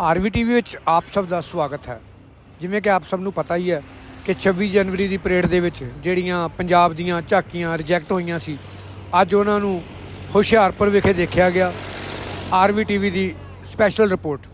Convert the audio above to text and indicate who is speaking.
Speaker 1: RV TV ਵਿੱਚ ਆਪ ਸਭ ਦਾ ਸਵਾਗਤ ਹੈ। ਜਿਵੇਂ ਕਿ ਆਪ ਸਭ ਨੂੰ ਪਤਾ ਹੀ ਹੈ ਕਿ 26 ਜਨਵਰੀ ਦੀ ਪਰੇਡ ਦੇ ਵਿੱਚ ਜਿਹੜੀਆਂ ਪੰਜਾਬ ਦੀਆਂ ਝਾਕੀਆਂ ਰਿਜੈਕਟ ਹੋਈਆਂ ਸੀ, ਅੱਜ ਉਹਨਾਂ ਨੂੰ ਹੁਸ਼ਿਆਰਪੁਰ ਵਿਖੇ ਦੇਖਿਆ ਗਿਆ। ਆਰਵੀ ਟੀਵੀ ਦੀ ਸਪੈਸ਼ਲ ਰਿਪੋਰਟ